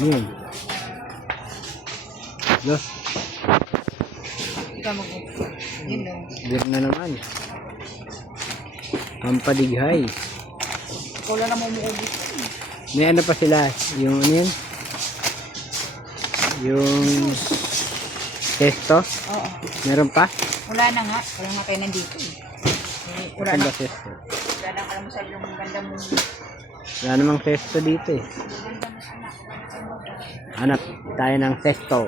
Yun. Dos. Ikaw mag- Yun lang. Beer na naman. Pampadighay. Ikaw lang naman umuubos. May ano pa sila? Yung ano yun? Yung testo? Oo. Meron pa? Wala na nga. Wala nga kayo nandito eh. Wala Ano na. ba testo? Wala na ka naman sa yung ganda mo. Wala namang testo dito eh. Hanap tayo ng testo.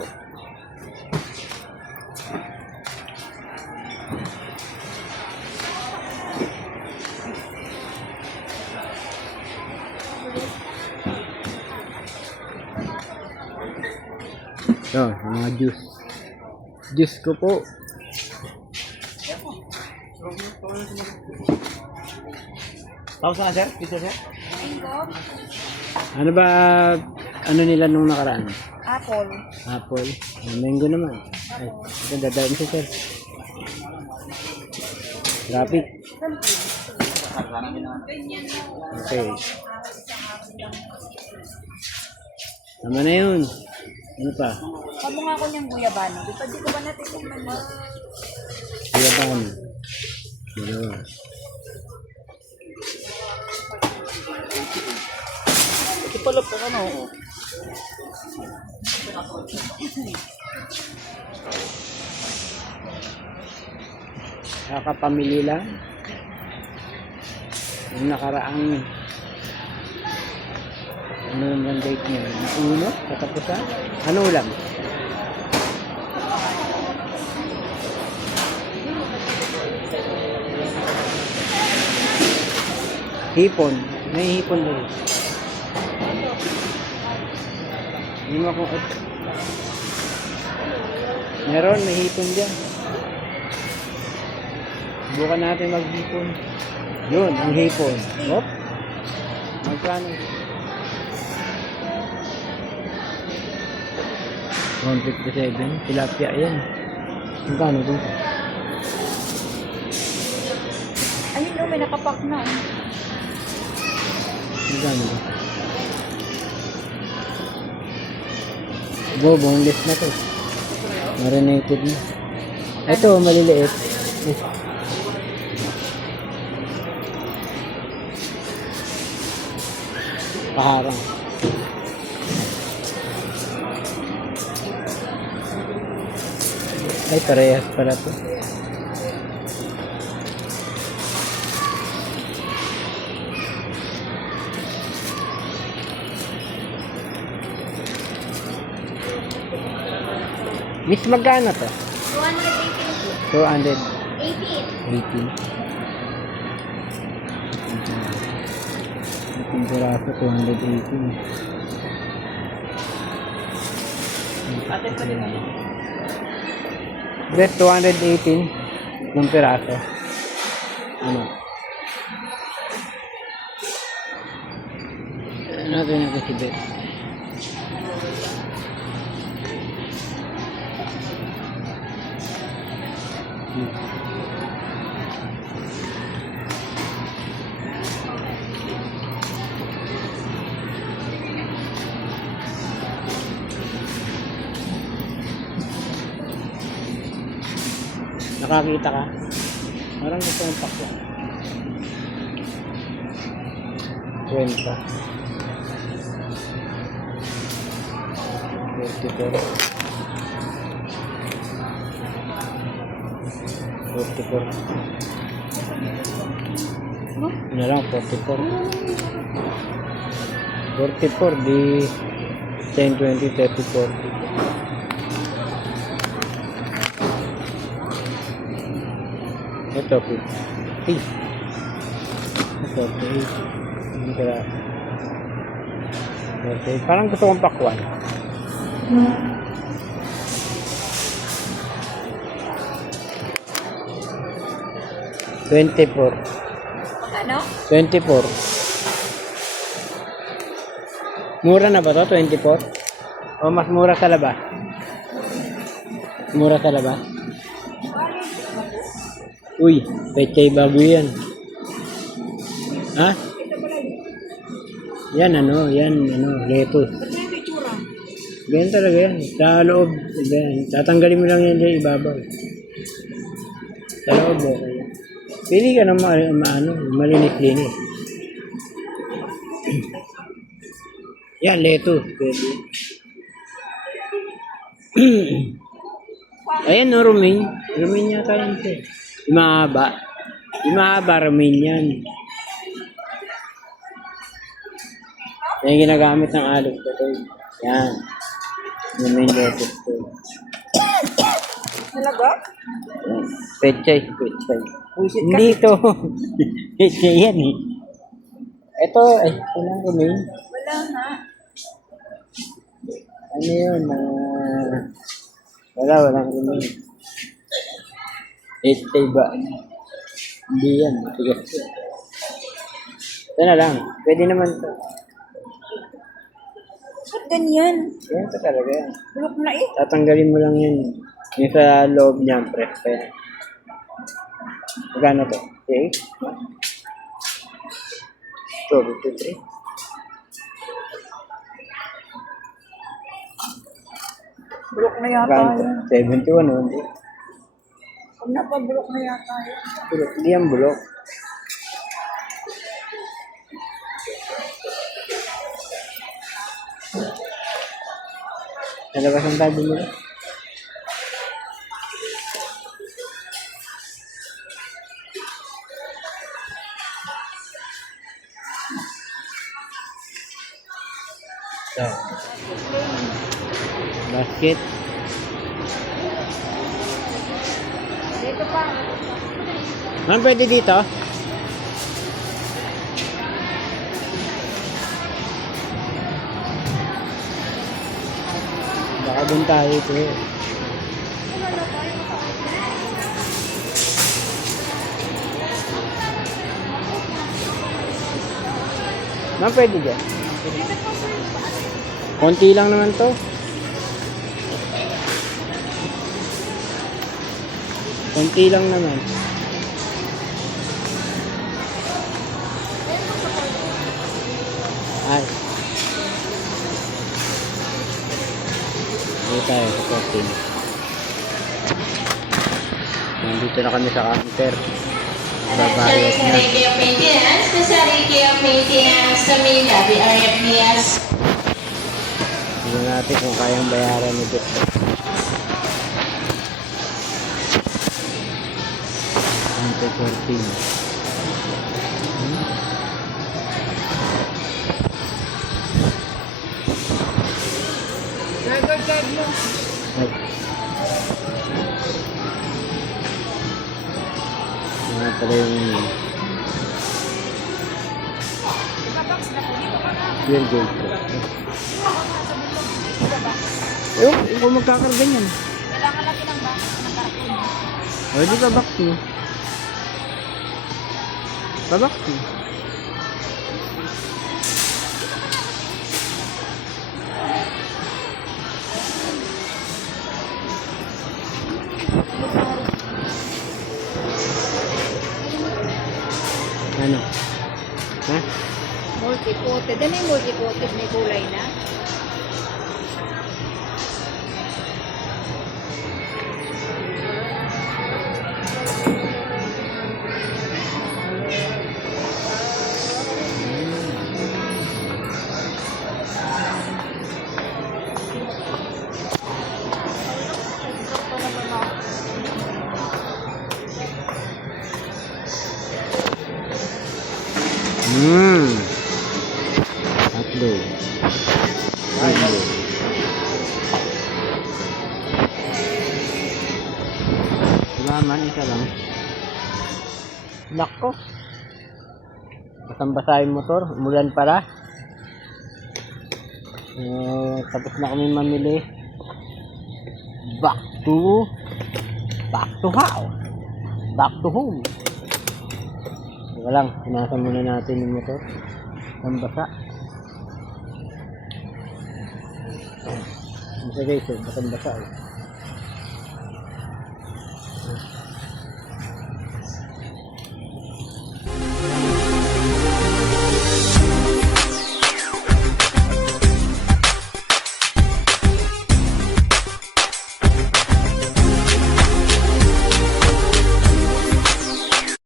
So, mga juice. Juice ko po. Tapos na sir? Pizza sir? Ano ba, ano nila nung nakaraan? Apple. Apple. Mango naman. Ay, ito dadaan siya, sir. Traffic. Okay. Tama na yun. Ano pa? Kamo nga ako niyang guyabano. Di ko ba natin kung ano? Yaban. Dalawa. Ito pala po ano. Kakapamili lang. Yung nakaraang ano naman date niya? Uno? Katapusan? Ano ulam? Hipon. May hipon doon. Hindi mo akong... Meron, may hipon dyan. Subukan natin maghipon. Yun, ang hipon. Hop. Magkano? 157. Tilapia yan. Magkano dito? Ayun o, may nakapak na. Magkano dito? Boneless na to. Marinated na. Ito, maliliit. Paharang. Ay, parehas pala to. Miss, magkano to? 218. 18. Itong piraso, 218. Ate pa din ano? Bet, 218 ng piraso. Ano? Natin na kasi bet. Nakakita ka? Parang gusto ng pakla. 20. 44. 44. Ano lang, 44. 44 di 10, 20, 30, 40. Ito, 50. Ito, 48. Hindi ka lang. Okay. Parang gusto kong pakwan. $24. Ano? 24. Mura na ba to? 24? O mas mura sa labas? Mura sa labas? Uy, pechay bago yan. Ha? Yan ano, leto. Ba't na yung itsura? Ganyan talaga yan. Sa loob, ganyan. Tatanggalin mo lang yan dyan ibabaw. Sa loob, okay. Pili ka ng malinis-linis. Yan, leto. Pwede. Ayan, no, romaine. Romaine yata yan ito. Yung mahaba. Yung mahaba, romaine yan. Yan yung ginagamit ng alog ito. Yan. Romaine lettuce ito. Talaga? Pechay. Bullshit ka. Hindi ito. Pechay yan eh. Ito, ito lang romaine. Wala nga. Ano yun? Walang romaine. Pechay ba? Hindi yan. Matigas yun. Ito na lang. Pwede naman ito. Ba't ganyan? Yan ito talaga yan. Bulok na eh. Tatanggalin mo lang yun. Yung sa loob niya, press pa yan. Magkano to? Okay? Ito, 53. Bulok na yata Magkano to? yun. 71, no? Hindi. Pag napabulok na yata yun. Bulok. Hindi yan bulok. Nalabas ang tabi nila. So, basket. Dito pa. Ma'am, pwede dito? Baka dun tayo ito. Ma'am, pwede dyan? Konti lang naman to. Konti lang naman. Ay. Dito tayo sa 14. Nandito na kami sa counter. Babayad na. Sarili of maintenance, the sarili of maintenance, sa Mila, BRFPS. Tingnan natin kung kayang bayaran ito. Ante 14. Record card mo. Ay. Mga pala yung Nakabox na po. Dito ka na. fuel gauge. Yung kung magkakarga niyan. Kailangan natin ng box ng karton. O, di babak mo. Babak mo. Ano? Ha? Multi-coated. Ano yung multi-coated? May kulay na? Hotdog. Hotdog. Salaman, isa lang. Nako. Basang-basa yung motor. Umulan pala. Tapos na kami mamili. Back to house. Back to home. Teka lang, pinasa muna natin yung motor. Ang basa. Basa guys, basang-basa eh.